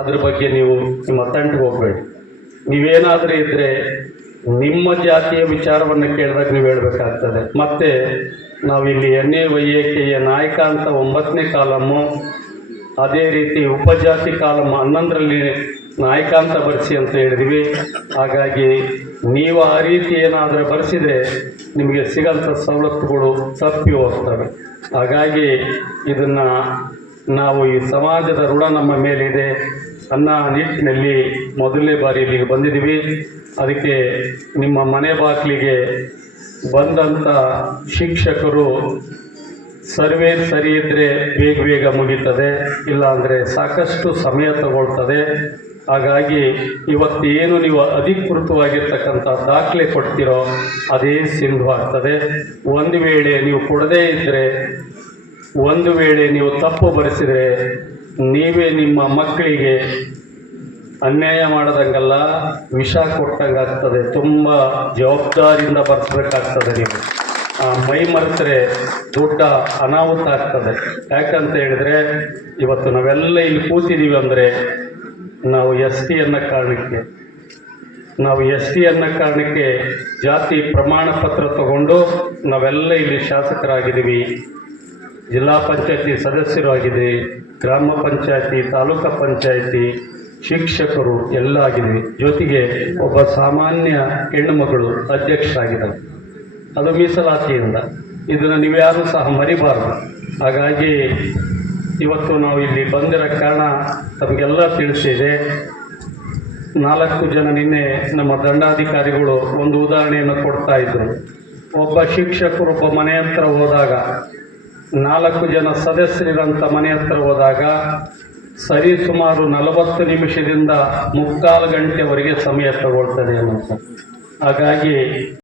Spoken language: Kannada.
ಅದ್ರ ಬಗ್ಗೆ ನೀವು ನಿಮ್ಮ ತಂಟಿಗೆ ಹೋಗ್ಬೇಡಿ. ನೀವೇನಾದರೂ ಇದ್ದರೆ ನಿಮ್ಮ ಜಾತಿಯ ವಿಚಾರವನ್ನು ಕೇಳಿದಾಗ ನೀವು ಹೇಳಬೇಕಾಗ್ತದೆ. ಮತ್ತೆ ನಾವಿಲ್ಲಿ N A Y A K ನಾಯಕ ಅಂತ ಒಂಬತ್ತನೇ ಕಾಲಮ್ಮು ಅದೇ ರೀತಿ ಉಪಜಾತಿ ಕಾಲಮ್ ಹನ್ನೊಂದರಲ್ಲಿ ನಾಯಕ ಅಂತ ಬರೆಸಿ ಅಂತ ಹೇಳಿದ್ವಿ. ಹಾಗಾಗಿ ನೀವು ಆ ರೀತಿ ಏನಾದರೂ ಬರೆಸಿದರೆ ನಿಮಗೆ ಸಿಗಂಥ ಸವಲತ್ತುಗಳು ತಪ್ಪಿ ಹೋಗ್ತವೆ. ಹಾಗಾಗಿ ಇದನ್ನು ನಾವು ಈ ಸಮಾಜದ ಋಣ ನಮ್ಮ ಮೇಲಿದೆ ಅನ್ನೋ ನಿಟ್ಟಿನಲ್ಲಿ ಮೊದಲನೇ ಬಾರಿ ಇಲ್ಲಿಗೆ ಬಂದಿದ್ದೀವಿ. ಅದಕ್ಕೆ ನಿಮ್ಮ ಮನೆ ಬಾಗಿಲಿಗೆ ಬಂದಂಥ ಶಿಕ್ಷಕರು ಸರ್ವೆ ಸರಿ ಇದ್ದರೆ ಬೇಗ ಬೇಗ ಮುಗೀತದೆ ಇಲ್ಲಾಂದರೆ ಸಾಕಷ್ಟು ಸಮಯ ತಗೊಳ್ತದೆ. ಹಾಗಾಗಿ ಇವತ್ತೇನು ನೀವು ಅಧಿಕೃತವಾಗಿರ್ತಕ್ಕಂಥ ದಾಖಲೆ ಕೊಡ್ತೀರೋ ಅದೇ ಸಿಂಧು ಆಗ್ತದೆ. ಒಂದು ವೇಳೆ ನೀವು ಕೊಡದೇ ಇದ್ದರೆ ಒಂದು ವೇಳೆ ನೀವು ತಪ್ಪು ಬರೆಸಿದರೆ ನೀವೇ ನಿಮ್ಮ ಮಕ್ಕಳಿಗೆ ಅನ್ಯಾಯ ಮಾಡದಂಗಲ್ಲ, ವಿಷ ಕೊಟ್ಟಂಗಾಗ್ತದೆ, ತುಂಬ ಜವಾಬ್ದಾರಿಯಿಂದ ಬರ್ಸ್ಬೇಕಾಗ್ತದೆ ನೀವು. ಆ ಮೈ ಮರೆತರೆ ದೊಡ್ಡ ಅನಾಹುತ ಆಗ್ತದೆ. ಯಾಕಂತ ಹೇಳಿದರೆ, ಇವತ್ತು ನಾವೆಲ್ಲ ಇಲ್ಲಿ ಕೂತಿದ್ದೀವಿ ಅಂದರೆ, ನಾವು ಎಸ್ ಟಿ ಅನ್ನೋ ಕಾರಣಕ್ಕೆ, ನಾವು ಎಸ್ ಟಿ ಅನ್ನೋ ಕಾರಣಕ್ಕೆ ಜಾತಿ ಪ್ರಮಾಣ ಪತ್ರ ತಗೊಂಡು ನಾವೆಲ್ಲ ಇಲ್ಲಿ ಶಾಸಕರಾಗಿದ್ದೀವಿ. ಜಿಲ್ಲಾ ಪಂಚಾಯತಿ ಸದಸ್ಯರು ಆಗಿದೆ ಗ್ರಾಮ ಪಂಚಾಯತಿ, ತಾಲೂಕು ಪಂಚಾಯತಿ ಶಿಕ್ಷಕರು ಎಲ್ಲ ಆಗಿದೆ. ಜೊತೆಗೆ ಒಬ್ಬ ಸಾಮಾನ್ಯ ಹೆಣ್ಣುಮಗಳು ಅಧ್ಯಕ್ಷರಾಗಿದ್ದಾರೆ ಅದು ಮೀಸಲಾತಿಯಿಂದ. ಇದನ್ನು ನೀವ್ಯಾರು ಸಹ ಮರಿಬಾರದು. ಹಾಗಾಗಿ ಇವತ್ತು ನಾವು ಇಲ್ಲಿ ಬಂದಿರೋ ಕಾರಣ ತಮಗೆಲ್ಲ ತಿಳಿಸಿದೆ. ನಾಲ್ಕು ಜನ ನಿನ್ನೆ ನಮ್ಮ ದಂಡಾಧಿಕಾರಿಗಳು ಒಂದು ಉದಾಹರಣೆಯನ್ನು ಕೊಡ್ತಾ ಇದ್ದರು ಒಬ್ಬ ಶಿಕ್ಷಕರು ಒಬ್ಬ ಮನೆ ಹತ್ರ ಹೋದಾಗ ನಾಲ್ಕು ಜನ ಸದಸ್ಯರಿರಂಥ ಮನೆ ಹತ್ರ ಹೋದಾಗ ಸರಿ ಸುಮಾರು ನಲವತ್ತು ನಿಮಿಷದಿಂದ ಮುಕ್ಕಾಲು ಗಂಟೆವರೆಗೆ ಸಮಯ ತಗೊಳ್ತದೆ ಅನ್ನೋದು ಹಾಗಾಗಿ